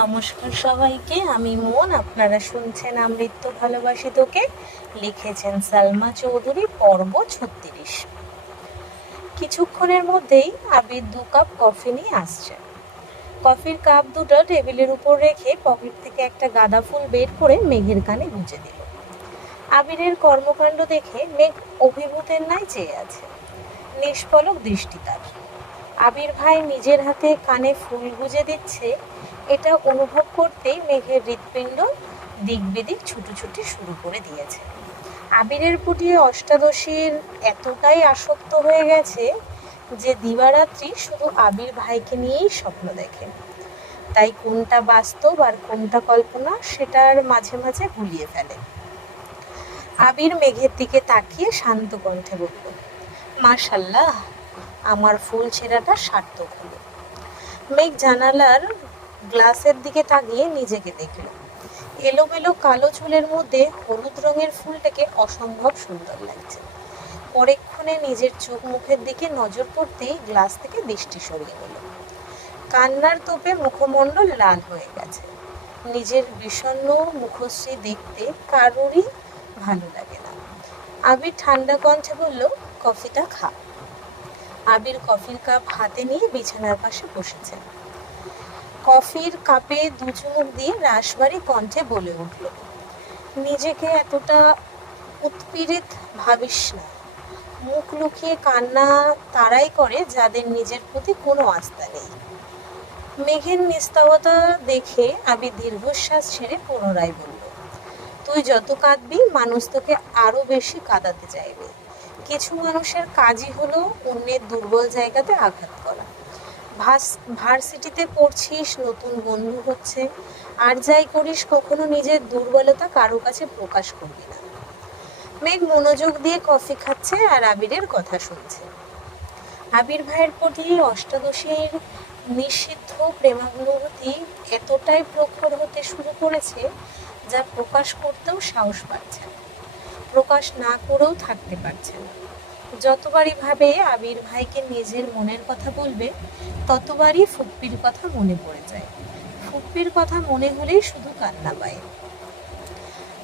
নমস্কার সবাইকে। আমি মন, আপনারা শুনছেন আমৃত্য ভালোবাসি তোকে, লিখেছেন সালমা চৌধুরী, পর্ব ছত্রিশ। কিছুক্ষণের মধ্যেই আবির দু কাপ কফি নিয়ে আসছে। কফির কাপ দুটো টেবিলের উপর রেখে পকেট থেকে একটা গাঁদা ফুল বের করে মেঘের কানে গুঁজে দিল। আবিরের কর্মকাণ্ড দেখে মেঘ অভিভূতের নাই চেয়ে আছে। নিষ্পলক দৃষ্টি তার। আবির ভাই নিজের হাতে কানে ফুল গুঁজে দিচ্ছে এটা অনুভব করতেই মেঘের হৃৎপিণ্ড দিক বিদিক ছুটোছুটি শুরু করে দিয়েছে। আবিরের প্রতি অষ্টাদশীর এতটাই আসক্ত হয়ে গেছে যে দিবারাত্রি শুধু আবির ভাইকে নিয়েই স্বপ্ন দেখে। তাই কোনটা বাস্তব আর কোনটা কল্পনা সেটার মাঝে মাঝে গুলিয়ে ফেলে। আবির মেঘের দিকে তাকিয়ে শান্ত কণ্ঠে বলল, মাশাল্লাহ, আমার ফুল ছেঁড়াটা সার্থক হলো। মেঘ জানালার গ্লাসের দিকে তাকিয়ে নিজেকে দেখল। এলোমেলো কালো চুলের মধ্যে হলুদ রঙের ফুলটাকে অসম্ভব সুন্দর লাগছে। পরেক্ষণে নিজের চোখ মুখের দিকে নজর পড়তেই গ্লাস থেকে দৃষ্টি সরিয়ে গেল কান্নার তোপে মুখমণ্ডল লাল হয়ে গেছে। নিজের বিষণ্ণ মুখশ্রী দেখতে কারোরই ভালো লাগে না। আবির ঠান্ডা কণ্ঠে বলল, কফিটা খা। আবির কফির কাপ হাতে নিয়ে বিছানার পাশে বসেছে কফির কাপে দু চুমুক দিয়ে রাশবাড়ি কণ্ঠে বলে উঠল, নিজেকে এতটা উৎপীড়িত ভাবিস না। মুখ লুকিয়ে কান্না তারাই করে যাদের নিজের প্রতি কোনো আস্থা নেই। মেঘের নিস্তাবতা দেখে আমি দীর্ঘশ্বাস ছেড়ে পুনরায় বলল, তুই যত কাঁদবি, মানুষ তোকে আরও বেশি কাঁদাতে চাইবে। কিছু মানুষের কাজই হলো অন্যের দুর্বল জায়গাতে আঘাত করা। ভার্সিটিতে পড়ছিস, নতুন বন্ধু হচ্ছে। আর যাই করিস, কখনো নিজের দুর্বলতা কারও কাছে প্রকাশ করবি না। মেঘ মনোযোগ দিয়ে কফি খাচ্ছে আর আবিরের কথা শুনছে। আবির ভাইয়ের প্রতি অষ্টাদশীর নিষিদ্ধ প্রেমানুভূতি এতটাই প্রখর হতে শুরু করেছে যা প্রকাশ করতেও সাহস পাচ্ছে প্রকাশ না করেও থাকতে পারছে না। যতবারই ভাবে আবির ভাইকে নিজের মনের কথা বলবে, ততবারই ফুপ্পির কথা মনে পড়ে যায়। ফুপ্পির কথা মনে হলেই শুধু কান্না পায়।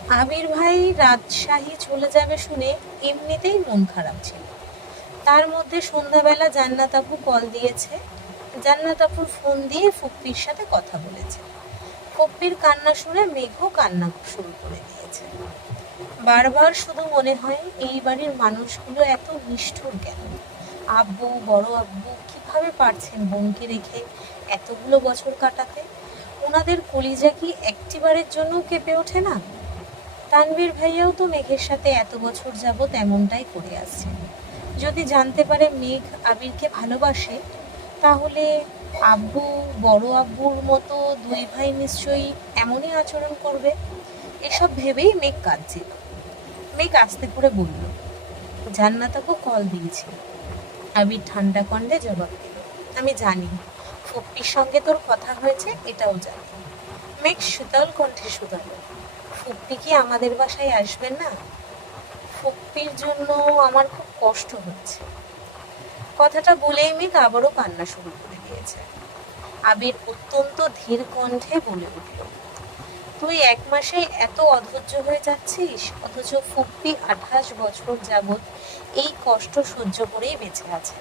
আবির ভাই রাজশাহী চলে যাবে শুনে এমনিতেই মন খারাপ ছিল। তার মধ্যে সন্ধ্যাবেলা জান্নাত আপু কল দিয়েছে। জান্নাত আপুর ফোন দিয়ে ফুপ্পির সাথে কথা বলেছে। ফুপ্পির কান্না শুনে মেঘও কান্না শুরু করে দিয়েছে। বারবার শুধু মনে হয় এই বাড়ির মানুষগুলো এত নিষ্ঠুর কেন? আব্বু, বড় আব্বু কীভাবে পারছেন বোনকে রেখে এতগুলো বছর কাটাতে? ওনাদের কলিজা কি একটিবারের জন্য কেঁপে ওঠে না? তানবীর ভাইয়াও তো মেঘের সাথে এত বছর যাবৎ এমনটাই করে আসছে যদি জানতে পারে মেঘ আবিরকে ভালোবাসে, তাহলে আব্বু, বড় আব্বুর মতো দুই ভাই নিশ্চয়ই এমনই আচরণ করবে। এসব ভেবেই মেঘ কাঁদছিল মেঘ আস্তে করে বলল জান্নাত আপু কল দিয়েছে। আবির ঠান্ডা কণ্ঠে জবাব দিল আমি জানি ফুপ্পির সঙ্গে তোর কথা হয়েছে, এটাও জানি। মেঘ শীতল কণ্ঠে শুধালো ফুপ্পি কি আমাদের বাসায় আসবেন না? ফুপ্পির জন্য আমার খুব কষ্ট হচ্ছে। কথাটা বলেই মেঘ আবারও কান্না শুরু করে দিয়েছে। আবির অত্যন্ত ধীর কণ্ঠে বলে উঠল তুই এক মাসে এত অধৈর্য হয়ে যাচ্ছিস? অথচ ফুপ্পি আঠাশ বছর যাবৎ এই কষ্ট সহ্য করেই বেঁচে আছে।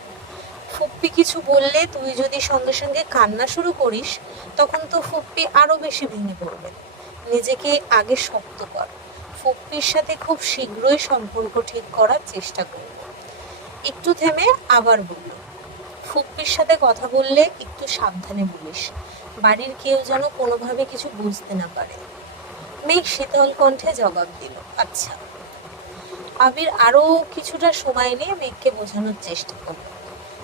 ফুপ্পি কিছু বললে তুই যদি সঙ্গে সঙ্গে কান্না শুরু করিস, তখন তো ফুপ্পি আরও বেশি ভেঙে পড়বে। নিজেকে আগে শক্ত কর। ফুপ্পির সাথে খুব শীঘ্রই সম্পর্ক ঠিক করার চেষ্টা করব একটু থেমে আবার বলল ফুপ্পির সাথে কথা বললে একটু সাবধানে বলিস। বাড়ির কেউ যেন কোনোভাবে কিছু বুঝতে না পারে। মেঘ শীতল কণ্ঠে জবাব দিল আচ্ছা। আবির আরও কিছুটা সময় নিয়ে মেঘকে বোঝানোর চেষ্টা করল।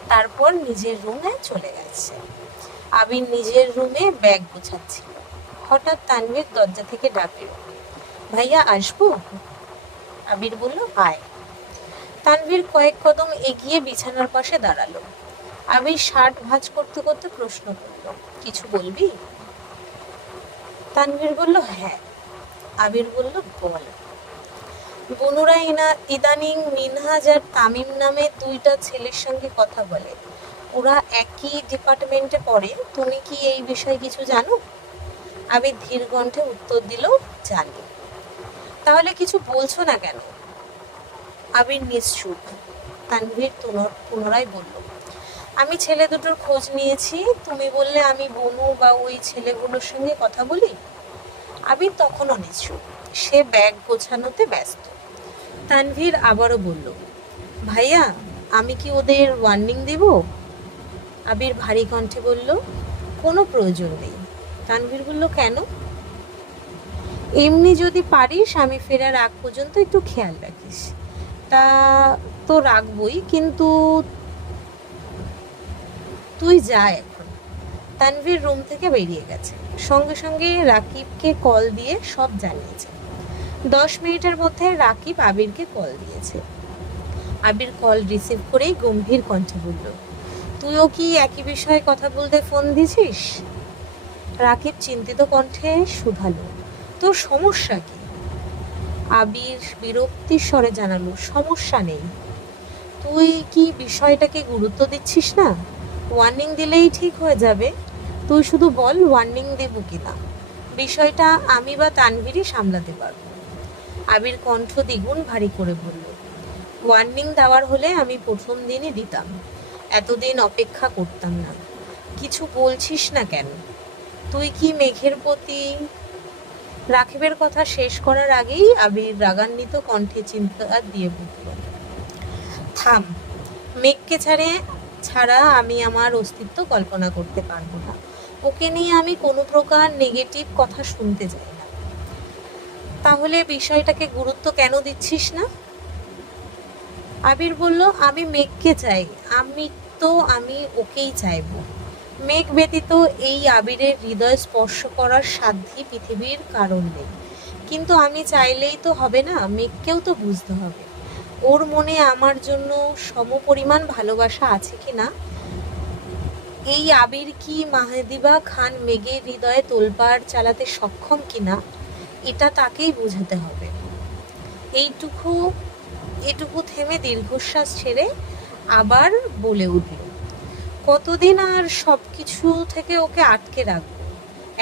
তারপর নিজের রুমে চলে গেছে। আবির নিজের রুমে ব্যাগ গোছাচ্ছিল। হঠাৎ তানভীর দরজা থেকে ডাকল ভাইয়া, আসব? আবির বলল, আয়। তানভীর কয়েক কদম এগিয়ে বিছানার পাশে দাঁড়াল। আবির শার্ট ভাঁজ করতে করতে প্রশ্ন করল, কিছু বলবি? তানভীর বলল হ্যাঁ। আবির বলল বল বনুরা ইনা, ইদানিং মিনহাজ আর তামিম নামে দুইটা ছেলের সঙ্গে কথা বলে। ওরা একই ডিপার্টমেন্টে পড়ে, তুমি কি এই বিষয়ে কিছু জানো? আবির ধীর কণ্ঠে উত্তর দিল, জানি। তাহলে কিছু বলছো না কেন? আবির নিশ্চুপ। তানভীর পুনর- পুনরায় বলল, আমি ছেলে দুটোর খোঁজ নিয়েছি, তুমি বললে আমি বনু বা ওই ছেলেগুলোর সঙ্গে কথা বলি? আবির তখনও নিশ্চুপ সে ব্যাগ গোছানোতে ব্যস্ত। তানভীর আবারও বলল, ভাইয়া, আমি কি ওদের ওয়ার্নিং দেব? আবির ভারী কণ্ঠে বলল, কোনো প্রয়োজন নেই। তানভীর বলল, কেন? এমনি যদি পারিস, আমি ফেরার আগ পর্যন্ত একটু খেয়াল রাখিস। তা তো রাখবই, কিন্তু তুই যা এখন। তানভীর রুম থেকে বেরিয়ে গেছে। সঙ্গে সঙ্গে রাকিবকে কল দিয়ে সব জানিয়েছে। দশ মিনিটের মধ্যে রাকিব আবিরকে কল দিয়েছে। আবির কল রিসিভ করেই গম্ভীর কণ্ঠে বলল, তুইও কি একই বিষয়ে কথা বলতে ফোন দিছিস রাকিব চিন্তিত কণ্ঠে শুধালো তোর সমস্যা কি? আবির বিরক্তির স্বরে জানালো, সমস্যা নেই। তুই কি বিষয়টাকে গুরুত্ব দিচ্ছিস না? ওয়ার্নিং দিলেই ঠিক হয়ে যাবে। তুই শুধু বল ওয়ার্নিং দেব কিনা বিষয়টা আমি বা তানভীরই সামলাতে পারব। আবির কণ্ঠ দ্বিগুণ ভারী করে বলল ওয়ার্নিং দেওয়ার হলে আমি প্রথম দিনই দিতাম। এতদিন অপেক্ষা করতাম না। কিছু বলছিস না কেন? তুই কি মেঘের প্রতি? রাখিবের কথা শেষ করার আগেই আবির রাগান্বিত কণ্ঠে চিন্তা দিয়ে বলল, থাম, মেঘকে ছাড়ে, ছাড়া আমি আমার অস্তিত্ব কল্পনা করতে পারব না। ওকে নিয়ে আমি কোনো প্রকার নেগেটিভ কথা শুনতে চাই না। তাহলে বিষয়টাকে গুরুত্ব কেন দিচ্ছিস না? আবির বলল, আমি মেঘকে চাই, আমি তো, আমি ওকেই চাইব। মেঘ ব্যতীত এই আবিরের হৃদয় স্পর্শ করার সাধ্যই পৃথিবীর কারণ নেই। কিন্তু আমি চাইলেই তো হবে না, মেঘকেও তো বুঝতে হবে। ওর মনে আমার জন্য সমপরিমাণ ভালোবাসা আছে কি না? এই আবির কি মাহেদিবা খান মেঘের হৃদয়ে তোলপাড় চালাতে সক্ষম কিনা, এটা তাকেই বোঝাতে হবে। এইটুকু, এটুকু থেমে দীর্ঘশ্বাস ছেড়ে আবার বলে উঠল, কতদিন আর সব কিছু থেকে ওকে আটকে রাখব?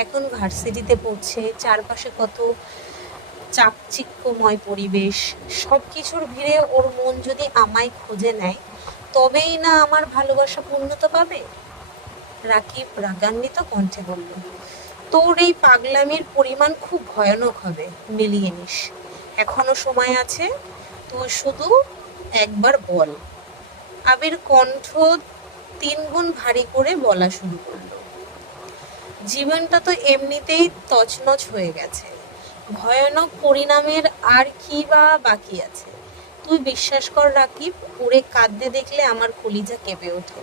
এখন ভার্সিটিতে পড়ছে, চারপাশে কত চাকচিক্যময় পরিবেশ সব কিছুর ভিড়ে ওর মন যদি আমায় খুঁজে নেয়, তবেই না আমার ভালোবাসা পূর্ণতা পাবে? রাকিব রাগান্বিত কণ্ঠে বলল, তোর এই পাগলামির পরিমাণ খুব ভয়ানক হবে মিলিয়ে নিস এখনও সময় আছে, তুই শুধু একবার বল। আবির কণ্ঠ তিন গুণ ভারী করে বলা শুরু করল। জীবনটা তো এমনিতেই তছনছ হয়ে গেছে। ভয়ানক পরিণামের আর কি বা বাকি আছে? তুই বিশ্বাস কর রাকিব, উড়ে কাঁদতে দেখলে আমার কলিজা কেঁপে ওঠে।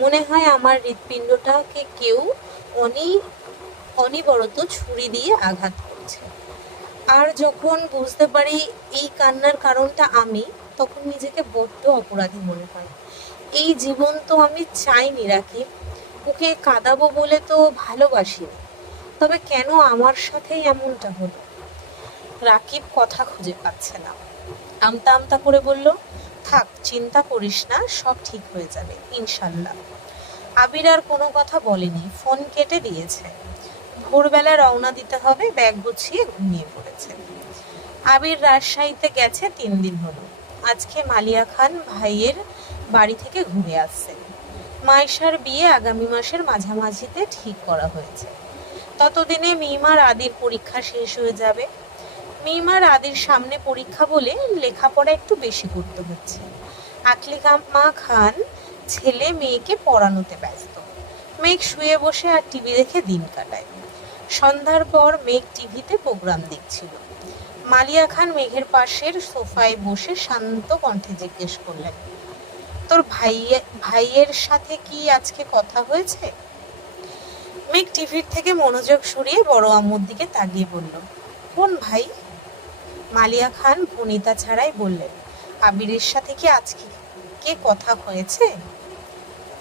মনে হয় আমার হৃৎপিণ্ডটাকে কেউ অনি, অনিবরত ছুরি দিয়ে আঘাত করছে। আর যখন বুঝতে পারি এই কান্নার কারণটা আমি, তখন নিজেকে বড্ড অপরাধী মনে হয়। এই জীবন তো আমি চাইনি রাকিব ওকে কাঁদাবো বলে তো ভালোবাসি তবে কেন আমার সাথেই এমনটা হলো? রাকিব কথা খুঁজে পাচ্ছে না। আমতা আমতা করে বলল থাক, চিন্তা করিস না, সব ঠিক হয়ে যাবে, ইনশাল্লাহ। আবির আর কোনো কথা বলেনি, ফোন কেটে দিয়েছে। ভোরবেলা রওনা দিতে হবে, ব্যাগ গুছিয়ে ঘুমিয়ে পড়েছে। আবির রাজশাহীতে গেছে তিন দিন হলো। আজকে মালিয়া খান ভাইয়ের বাড়ি থেকে ঘুরে আসছে। মাইশার বিয়ে আগামী মাসের মাঝামাঝিতে ঠিক করা হয়েছে। ততদিনে মিমার আদির পরীক্ষা শেষ হয়ে যাবে। মিমার আদির সামনে পরীক্ষা বলে লেখাপড়া একটু বেশি করতে হচ্ছে। আকলিকামা খান ছেলে মেয়েকে পড়ানোতে ব্যস্ত। মেঘ শুয়ে বসে আর টিভি দেখে দিন কাটায়। সন্ধ্যার পর মেঘ টিভিতে প্রোগ্রাম দেখছিল। মালিয়া খান মেঘের পাশের সোফায় বসে শান্ত কণ্ঠে জিজ্ঞেস করলেন, তোর ভাইয়ে ভাইয়ের সাথে কি আজকে কথা হয়েছে? মেঘ টিভির থেকে মনোযোগ সরিয়ে বড় আম্মুর দিকে তাকিয়ে বলল, কোন ভাই? মালিয়া খান ভনিতা ছাড়াই বললেন, আবিরের সাথে কি আজকে কে কথা হয়েছে?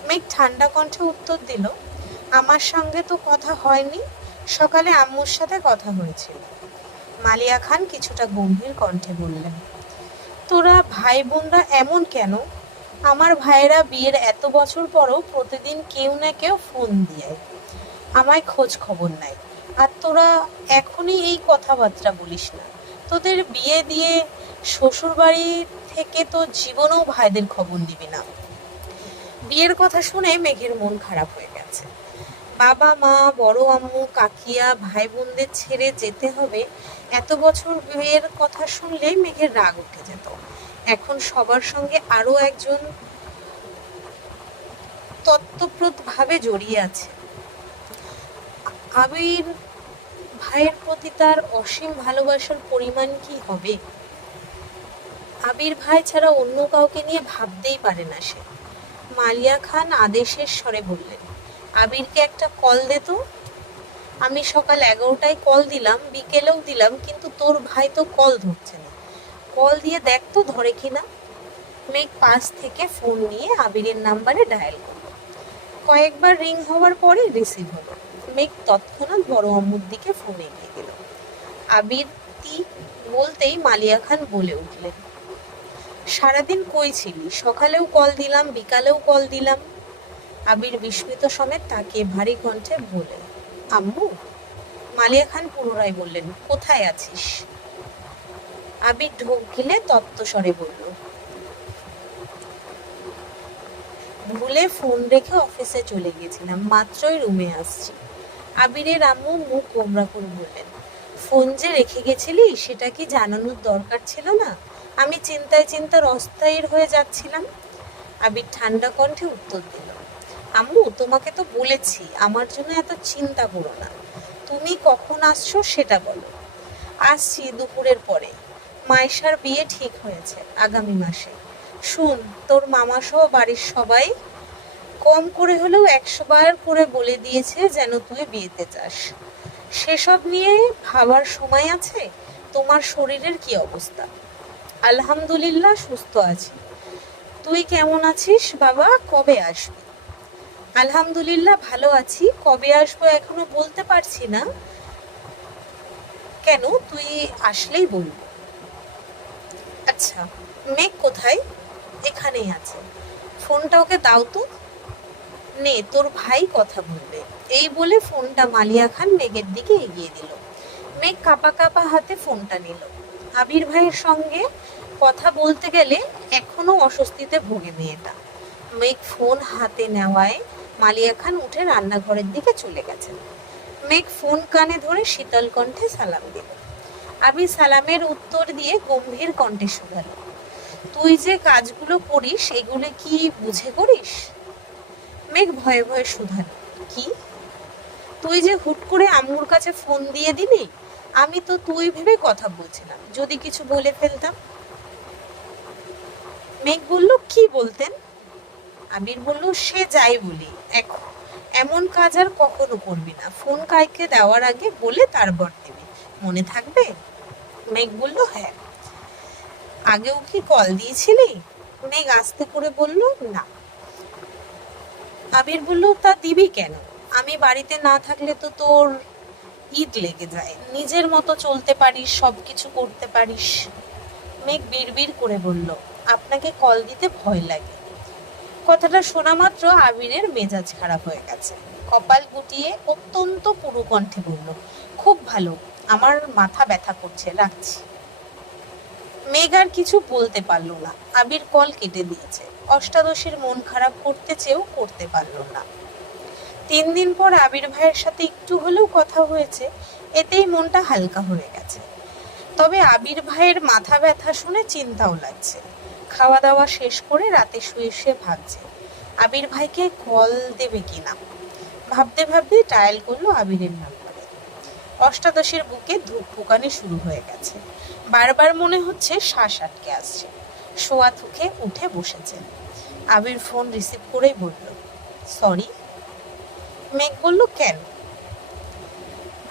মেঘ ঠান্ডা কণ্ঠে উত্তর দিল, আমার সঙ্গে তো কথা হয়নি, সকালে আম্মুর সাথে কথা হয়েছিল। মালিয়া খান কিছুটা গম্ভীর কণ্ঠে বললেন, তোরা ভাই বোনরা এমন কেন? আমার ভাইয়েরা বিয়ের এত বছর পরও প্রতিদিন কেউ না কেউ ফোন দিয়ে। আমায় খোঁজ খবর নেয় আর তোরা এখনই এই কথাবার্তা বলিস না। তোদের বিয়ে দিয়ে শ্বশুর বাড়ি থেকে তো জীবনেও ভাইদের খবর নিবি না। বিয়ের কথা শুনে মেঘের মন খারাপ হয়ে গেছে। বাবা, মা, বড় আম্মু, কাকিয়া ভাই বোনদের ছেড়ে যেতে হবে এত বছর বিয়ের কথা শুনলে মেঘের রাগ উঠে যেত। এখন সবার সঙ্গে আরও একজন তত্ত্বপ্রত ভাবে জড়িয়ে আছে। আবির ভাইয়ের প্রতি তার অসীম ভালোবাসার পরিমাণ কি হবে? আবির ভাই ছাড়া অন্য কাউকে নিয়ে ভাবতেই পারে না সে। মালিয়া খান আদেশের স্বরে বললেন, আবিরকে একটা কল দে তো। আমি সকাল এগারোটায় কল দিলাম, বিকেলেও দিলাম, কিন্তু তোর ভাই তো কল ধরছে না। কল দিয়ে দেখ তো ধরে কিনা মেঘ পাশ থেকে ফোন নিয়ে আবিরের নাম্বারে ডায়াল কয়েকবার রিং হওয়ার পরে রিসিভ হলো। মেঘ তৎক্ষণাৎ বড় আম্মুর দিকে ফোন এগিয়ে দিল আবির তি বলতেই মালিয়া খান বলে উঠলেন, সারাদিন কই ছিলি? সকালেও কল দিলাম, বিকালেও কল দিলাম। আবির বিস্মিত সমেত তাকে ভারী কণ্ঠে বলে, আম্মু? মালিয়া খান পুনরায় বললেন, কোথায় আছিস? আবির ঢোক গিলে তত্ত্বস্বরে বলল, ভুলে ফোন রেখে অফিসে চলে গেছিলাম, মাত্রই রুমে আসছি। আবিরের আম্মু মুখ গোমরা করে বললেন, ফোন যে রেখে গেছিলি সেটা কি জানানোর দরকার ছিল না? আমি চিন্তায় চিন্তার অস্থায়ীর হয়ে যাচ্ছিলাম। আবির ঠান্ডা কণ্ঠে উত্তর দিল, আম্মু, তোমাকে তো বলেছি, আমার জন্য এত চিন্তা করো না। তুমি কখন আসছো সেটা বলো। আসছি দুপুরের পরে। মায়েশার বিয়ে ঠিক হয়েছে আগামী মাসে। শুন, তোর মামাসহ বাড়ির সবাই কম করে হলেও একশো বার করে বলে দিয়েছে যেন তুই বিয়েতে চাস সেসব নিয়ে ভাবার সময় আছে? তোমার শরীরের কি অবস্থা? আলহামদুলিল্লাহ সুস্থ আছি। তুই কেমন আছিস বাবা? কবে আসবি? আলহামদুলিল্লাহ ভালো আছি। কবে আসব এখনও বলতে পারছি না। কেন? তুই আসলেই বলব। আচ্ছা মেঘ কোথায়? এখানেই আছে। ফোনটা ওকে দাও তো। নে, তোর ভাই কথা বলবে। এই বলে ফোনটা মালিয়া খান মেঘের দিকে এগিয়ে দিল। মেঘ কাপা কাপা হাতে ফোনটা নিল। আবির ভাইয়ের সঙ্গে কথা বলতে গেলে এখনও অস্বস্তিতে ভোগে মেয়েটা। মেঘ ফোন হাতে নেওয়ায় মালিয়া খান উঠে রান্নাঘরের দিকে চলে গেছেন। মেঘ ফোন কানে ধরে শীতল কণ্ঠে সালাম দিল। আবির সালামের উত্তর দিয়ে গম্ভীর কণ্ঠে শুধালো, তুই যে কাজগুলো করিস, এগুলো কি বুঝে করিস? মেঘ ভয়ে ভয়ে শুধালো কি? তুই যে হুট করে আম্মুর কাছে ফোন দিয়ে দিলি, আমি তো তুই ভেবে কথা বলছিলাম। যদি কিছু বলে ফেলতাম। মেঘ বলল, কি বলতেন? আমির বলল, সে যাই বলি। এখন এমন কাজ আর কখনো করবি না। ফোন কাইকে দেওয়ার আগে বলে তারপর দিবি। মনে থাকবে? মেঘ বলল হ্যাঁ। আগেও কি কল দিয়েছিলি? মেঘ আস্তে করে বলল, না। আবির বলল, তা দিবি কেন? আমি বাড়িতে না থাকলে তো তোর ঈদ লেগে যায়। নিজের মতো চলতে পারিস সব কিছু করতে পারিস। মেঘ বিড়বিড় করে বলল, আপনাকে কল দিতে ভয় লাগে। কথাটা শোনা মাত্র আবিরের মেজাজ খারাপ হয়ে গেছে। কপাল গুটিয়ে অত্যন্ত পুরু কণ্ঠে বলল, খুব ভালো, আমার মাথা ব্যথা করছে, রাখছি। মেঘ আর কিছু বলতে পারল না। আবির কল কেটে দিয়েছে। অষ্টাদশীর মন খারাপ করতে চেয়েও করতে পারল না। তিন দিন পর আবির ভাইয়ের সাথে একটু হলেও কথা হয়েছে, এতেই মনটা হালকা হয়ে গেছে। তবে আবির ভাইয়ের মাথা ব্যথা শুনে চিন্তাও লাগছে। খাওয়া দাওয়া শেষ করে রাতে শুয়ে শুয়ে ভাবছে, আবির ভাইকে কল দেবে কিনা? ভাবতে ভাবতে ট্রায়াল করল আবিরের নাম্বারে অষ্টাদশের বুকে ধূপ শুরু হয়ে গেছে। বারবার মনে হচ্ছে শ্বাস আটকে আসছে। শোয়া থুকে উঠে বসেছেন আবির ফোন রিসিভ করেই বলল, সরি। মেঘ বলল, কেন?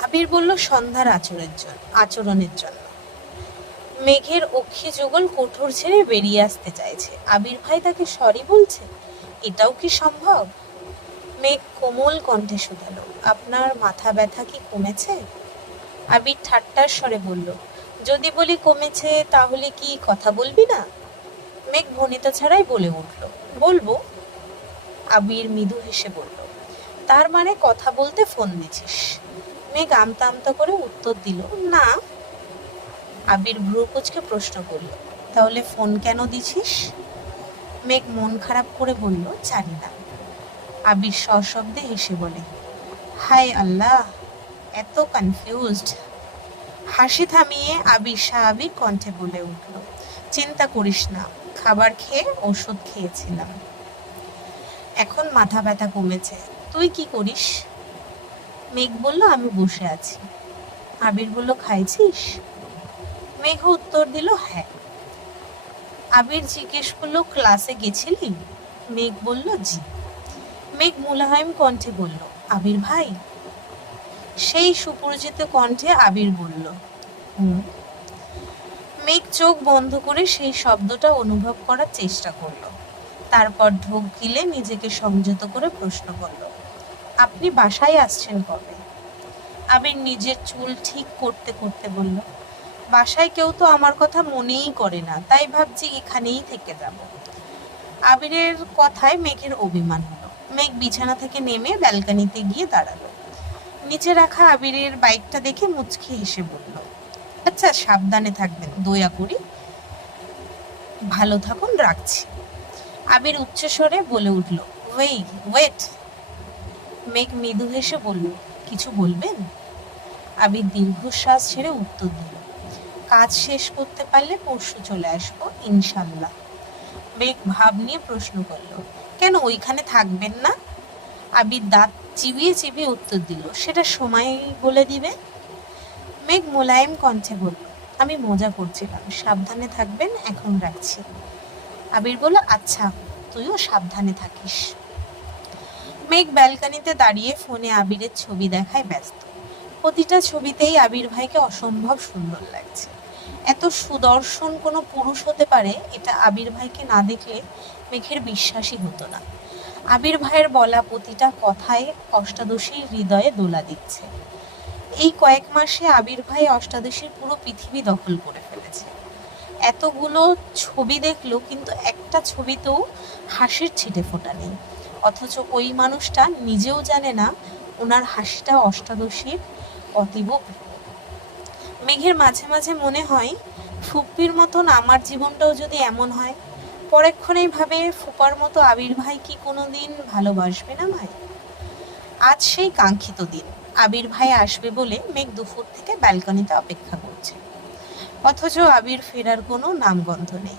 আবির বলল, সন্ধ্যার আচরণের জন্য আচরণের জন্য। মেঘের অক্ষি যুগল কঠোর ছেড়ে বেরিয়ে আসতে চাইছে। আবির ভাই তাকে সরি বলছে? এটাও কি সম্ভব? মেঘ কোমল কণ্ঠে শুধালো, আপনার মাথা ব্যথা কি কমেছে? আবির ঠাট্টার স্বরে বলল যদি বলি কমেছে, তাহলে কি কথা বলবি না? মেঘ ভনিতা ছাড়াই বলে উঠল। বলব, আবির মৃদু হেসে বলল, তার মানে কথা বলতে ফোন দিছিস মেঘ আমতা আমতা করে উত্তর দিল, না। আবির ভ্রু কুচকে প্রশ্ন করল, তাহলে ফোন কেন দিছিস মেঘ মন খারাপ করে বলল, জানি না। আবির সশব্দে হেসে বলে, হায় আল্লাহ, এত কনফিউজড হাসি থামিয়ে আবির স্বাভাবিক কণ্ঠে বলে উঠল, চিন্তা করিস না, খাবার খেয়ে ওষুধ খেয়েছিলাম। এখন মাথা ব্যথা কমেছে, তুই কি করিস? মেঘ বলল, আমি বসে আছি। আবির বলল, খাইছিস? মেঘ উত্তর দিল হ্যাঁ। আবির জিজ্ঞেস করল, ক্লাসে গেছিলি? মেঘ বলল, জি। মেঘ মুলাহাইম কণ্ঠে বলল, আবির ভাই সেই সুপরিচিত কণ্ঠে আবির বলল মেঘ চোখ বন্ধ করে সেই শব্দটা অনুভব করার চেষ্টা করল। তারপর ঢোক গিলে নিজেকে সংযত করে প্রশ্ন করল, আপনি বাসায় আসছেন কবে? আবির নিজের চুল ঠিক করতে করতে বলল, বাসায় কেউ তো আমার কথা মনেই করে না, তাই ভাবছি এখানেই থেকে যাব। আবিরের কথায় মেঘের অভিমান হলো। মেঘ বিছানা থেকে নেমে ব্যালকানিতে গিয়ে দাঁড়াল। নিচে রাখা আবিরের বাইকটা দেখে মুচকি হেসে বলল আচ্ছা সাবধানে থাকবেন, দয়া করি। ভালো থাকুন, রাখছি। আবির উচ্চস্বরে বলে উঠল ওয়েট ওয়েট। মেঘ মৃদু হেসে বলল, কিছু বলবেন? আবির দীর্ঘশ্বাস ছেড়ে উত্তর দিল, কাজ শেষ করতে পারলে পরশু চলে আসব ইনশাল্লাহ মেঘ ভাব নিয়ে প্রশ্ন করল, কেন ওইখানে থাকবেন না? আবির দাঁত চিবিয়ে চিবিয়ে উত্তর দিল, সেটা সময় বলে দিবে? মেঘ মোলায়েম কণ্ঠে বলল, আমি মজা করছিলাম, সাবধানে থাকবেন, এখন রাখছি। আবির বলল আচ্ছা তুইও সাবধানে থাকিস। মেঘ ব্যালকানিতে দাঁড়িয়ে ফোনে আবিরের ছবি দেখায় ব্যস্ত। প্রতিটা ছবিতেই আবির ভাইকে অসম্ভব সুন্দর লাগছে। এত সুদর্শন কোনো পুরুষ হতে পারে, এটা আবির ভাইকে না দেখলে মেঘের বিশ্বাসই হতো না। আবির ভাইয়ের বলা প্রতিটা কথায় অষ্টাদশীর হৃদয়ে দোলা দিচ্ছে। এই কয়েক মাসে আবির ভাই অষ্টাদশীর পুরো পৃথিবী দখল করে ফেলেছে। এতগুলো ছবি দেখল, কিন্তু একটা ছবিতেও হাসির ছিটে ফোটা নেই। অথচ ওই মানুষটা নিজেও জানে না ওনার হাসিটা অষ্টাদশীর অতীব। মেঘের মাঝে মাঝে মনে হয়, ফুপ্পির মতন আমার জীবনটাও যদি এমন হয় পরেক্ষণেই ভাবে, ফুপার মতো আবির ভাই কি কোনো দিন ভালোবাসবে না ভাই? আজ সেই কাঙ্ক্ষিত দিন। আবির ভাই আসবে বলে মেঘ দুপুর থেকে ব্যালকনিতে অপেক্ষা করছে। অথচ আবির ফেরার কোনো নামগন্ধ নেই।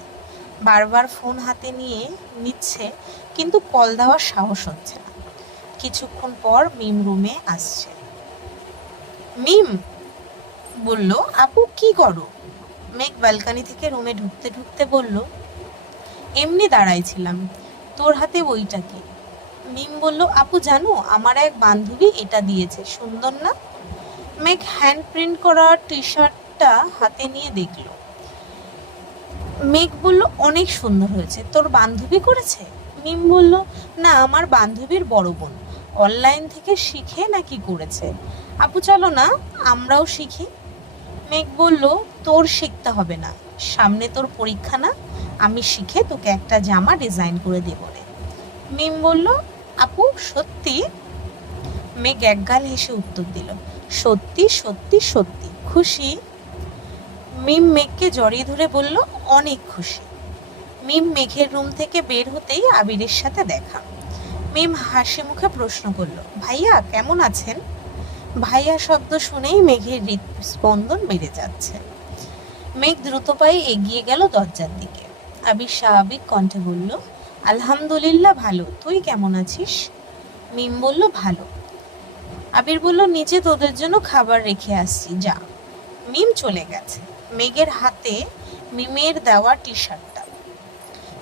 বারবার ফোন হাতে নিয়ে নিচ্ছে, কিন্তু কল দেওয়ার সাহস হচ্ছে না। কিছুক্ষণ পর মিম রুমে আসছে। মিম! বলল, আপু, কি করো? মেঘ ব্যালকানি থেকে রুমে ঢুকতে ঢুকতে বলল এমনি দাঁড়াইছিলাম। তোর হাতে বইটা কি? মিম বলল, আপু, জানো, আমার এক বান্ধবী এটা দিয়েছে, সুন্দর না? মেঘ হ্যান্ড প্রিন্ট করা টি শার্টটা হাতে নিয়ে দেখল। মেঘ বলল, অনেক সুন্দর হয়েছে, তোর বান্ধবী করেছে? মিম বলল, না, আমার বান্ধবীর বড় বোন, অনলাইন থেকে শিখে নাকি করেছে? আপু, চলো না, আমরাও শিখি। মেঘ বলল, তোর শিখতে হবে না, সামনে তোর পরীক্ষা না? আমি শিখে তোকে একটা জামা ডিজাইন করে দেবো রে মিম বলল, আপু, সত্যি? মেঘ একগাল হেসে উত্তর দিল, সত্যি সত্যি সত্যি, খুশি? মিম মেঘকে জড়িয়ে ধরে বলল, অনেক খুশি। মিম মেঘের রুম থেকে বের হতেই আবিরের সাথে দেখা। মিম হাসি মুখে প্রশ্ন করল, ভাইয়া, কেমন আছেন? ভাইয়া শব্দ শুনেই মেঘের হৃদস্পন্দন বেড়ে যাচ্ছে। মেঘ দ্রুত পায়ে এগিয়ে গেল দরজার দিকে। আবির স্বাভাবিক কণ্ঠে বলল, আলহামদুলিল্লাহ ভালো। তুই কেমন আছিস? মিম বলল, ভালো। আবির বলল নিচে তোদের জন্য খাবার রেখে আসছি, যা। মিম চলে গেছে। মেঘের হাতে মিমের দেওয়া টি শার্টটা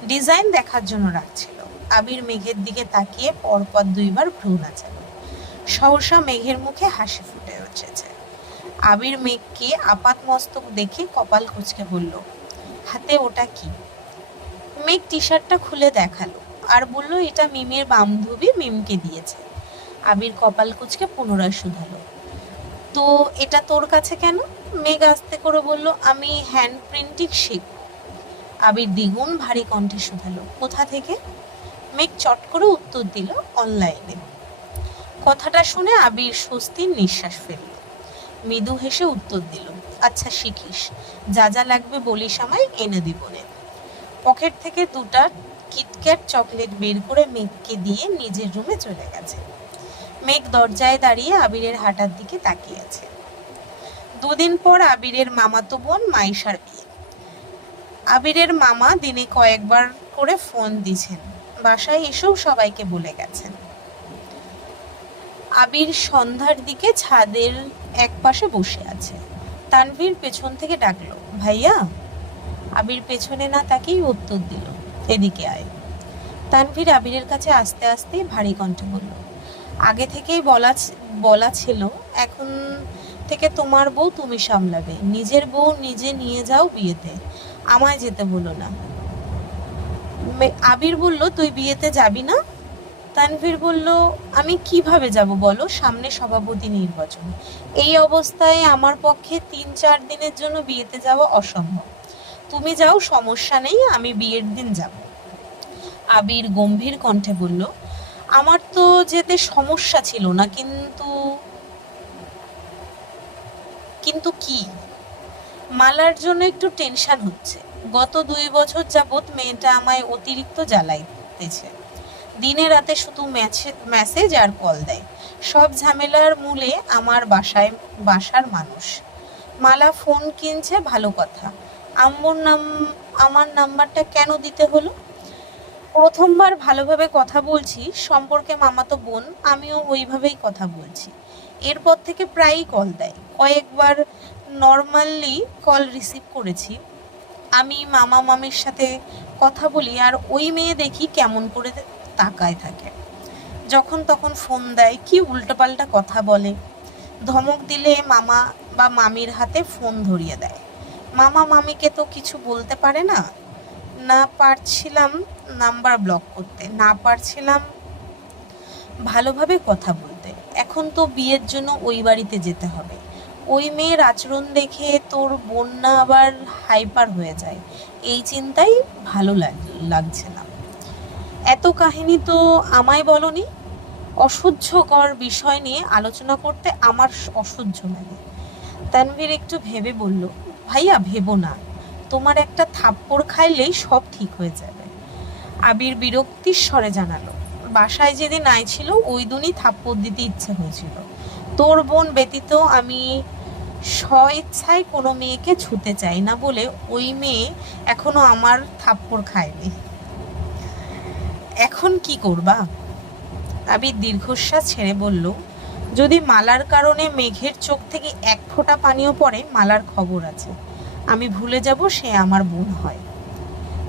ডিজাইন দেখার জন্য রাখছিল। আবির মেঘের দিকে তাকিয়ে পরপর দুইবার ভ্রু নাচালো সহসা মেঘের মুখে হাসি ফুটে উঠেছে। আবির মেঘকে আপাত মস্তক দেখে কপাল কুচকে বলল, হাতে ওটা কি? মেঘ টি শার্টটা খুলে দেখাল আর বলল, এটা মিমের বান্ধবী মিমকে দিয়েছে। আবির কপাল কুচকে পুনরায় শুধালো। তো এটা তোর কাছে কেন? মেঘ আস্তে করে বলল, আমি হ্যান্ড প্রিন্টিং শিখব আবির দ্বিগুণ ভারী কণ্ঠে শুধালো, কোথা থেকে? মেঘ চট করে উত্তর দিল, অনলাইনে। কথাটা শুনে আবির স্বস্তির নিঃশ্বাস ফেলল। মৃদু হেসে উত্তর দিল আচ্ছা শিখিস, যা যা লাগবে বলিস আমায়, এনে দিব নে। পকেট থেকে দুটা কিটক্যাট চকলেট বের করে মেঘকে দিয়ে নিজের রুমে চলে গেছে। মেঘ দরজায় দাঁড়িয়ে আবিরের হাঁটার দিকে তাকিয়ে আছে দুদিন পর আবিরের মামাতো বোন মাইশার বিয়ে। আবিরের মামা দিনে কয়েকবার করে ফোন দিছেন বাসায় এসেও সবাইকে বলে গেছেন। আবির সন্ধ্যার দিকে ছাদের এক পাশে বসে আছে। তানভীর পেছন থেকে ডাকলো, ভাইয়া আবির পেছনে না তাকেই উত্তর দিল। এদিকে আয়। তানভীর আবিরের কাছে আস্তে আস্তে ভারী কণ্ঠে বলল, আগে থেকেই বলা বলা ছিল, এখন থেকে তোমার বউ তুমি সামলাবে। নিজের বউ নিজে নিয়ে যাও বিয়েতে। আমায় যেতে বলো না। আবির বলল, তুই বিয়েতে যাবি না? তানভীর বলল, আমি কীভাবে যাব বলো? সামনে সভাপতি নির্বাচন। এই অবস্থায় আমার পক্ষে তিন চার দিনের জন্য বিয়েতে যাওয়া অসম্ভব। তুমি যাও, সমস্যা নেই, আমি বিয়ের দিন যাব। আবির গম্ভীর কণ্ঠে বলল, আমার তো যেতে সমস্যা ছিল না, কিন্তু কিন্তু কি? মালার জন্য একটু টেনশন হচ্ছে। গত দুই বছর যাবৎ মেয়েটা আমায় অতিরিক্ত জ্বালাইতেছে। দিনে রাতে শুধু মেসেজ আর কল দেয়। সব ঝামেলার মূলে আমার বাসায়, বাসার মানুষ। মালা ফোন কিনছে, ভালো কথা। আম্মুর নাম, আমার নাম্বারটা কেন দিতে হলো? প্রথমবার ভালোভাবে কথা বলছি, সম্পর্কে মামাতো বোন, আমিও ওইভাবেই কথা বলছি। এরপর থেকে প্রায়ই কল দেয়। কয়েকবার নর্মালি কল রিসিভ করেছি। আমি মামা, মামির সাথে কথা বলি আর ওই মেয়ে দেখি কেমন করে তাকায় থাকে। যখন তখন ফোন দেয়, কি উল্টোপাল্টা কথা বলে? ধমক দিলে মামা বা মামির হাতে ফোন ধরিয়ে দেয়। মামা মামিকে তো কিছু বলতে পারে না। না পারছিলাম নাম্বার ব্লক করতে, না পারছিলাম ভালোভাবে কথা বলতে। এখন তো বিয়ের জন্য ওই বাড়িতে যেতে হবে। ওই মেয়ের আচরণ দেখে তোর বন্যা আবার হাইপার হয়ে যায়। এই চিন্তাই ভালো লাগ- লাগছে না। এত কাহিনী তো আমায় বলনি। অসহ্যকর বিষয় নিয়ে আলোচনা করতে আমার অসহ্য লাগে। তানভীর একটু ভেবে বলল ভাইয়া, ভেবো না। তোমার একটা থাপ্পড় খাইলেই সব ঠিক হয়ে যাবে। আবির বিরক্তির স্বরে জানালো, বাসায় যেদিন আইছিল ওই দিনই থাপ্পড় দিতে ইচ্ছে হয়েছিল। তোর বোন ব্যতীত আমি স্বইচ্ছায় কোনো মেয়েকে ছুতে চাই না বলে ওই মেয়ে এখনও আমার থাপ্পড় খায়নি। এখন কি করবা? আবির দীর্ঘশ্বাস ছেড়ে বলল যদি মালার কারণে মেঘের চোখ থেকে এক ফোঁটা পানিও পড়ে, মালার খবর আছে। আমি ভুলে যাব সে আমার বোন হয়।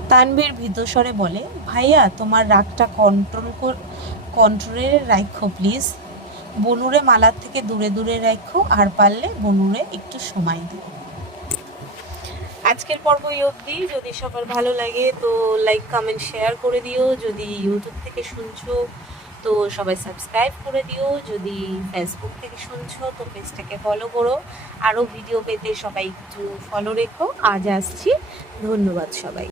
তানবীর ভীতস্বরে বলে, ভাইয়া, তোমার রাগটা কন্ট্রোল কন্ট্রোলে রাখো প্লিজ বনুরে মালার থেকে দূরে দূরে রাখো আর পারলে বনুরে একটু সময় দিও। আজকের পর্ব এই অবধি। যদি সবার ভালো লাগে তো লাইক কমেন্ট শেয়ার করে দিও। যদি ইউটিউব থেকে শুনছো তো সবাই সাবস্ক্রাইব করে দিও। যদি ফেসবুক থেকে শুনছো, তো পেজটাকে ফলো করো। আরও ভিডিও পেতে সবাই একটু ফলো রেখো। আজ আসছি। ধন্যবাদ সবাই।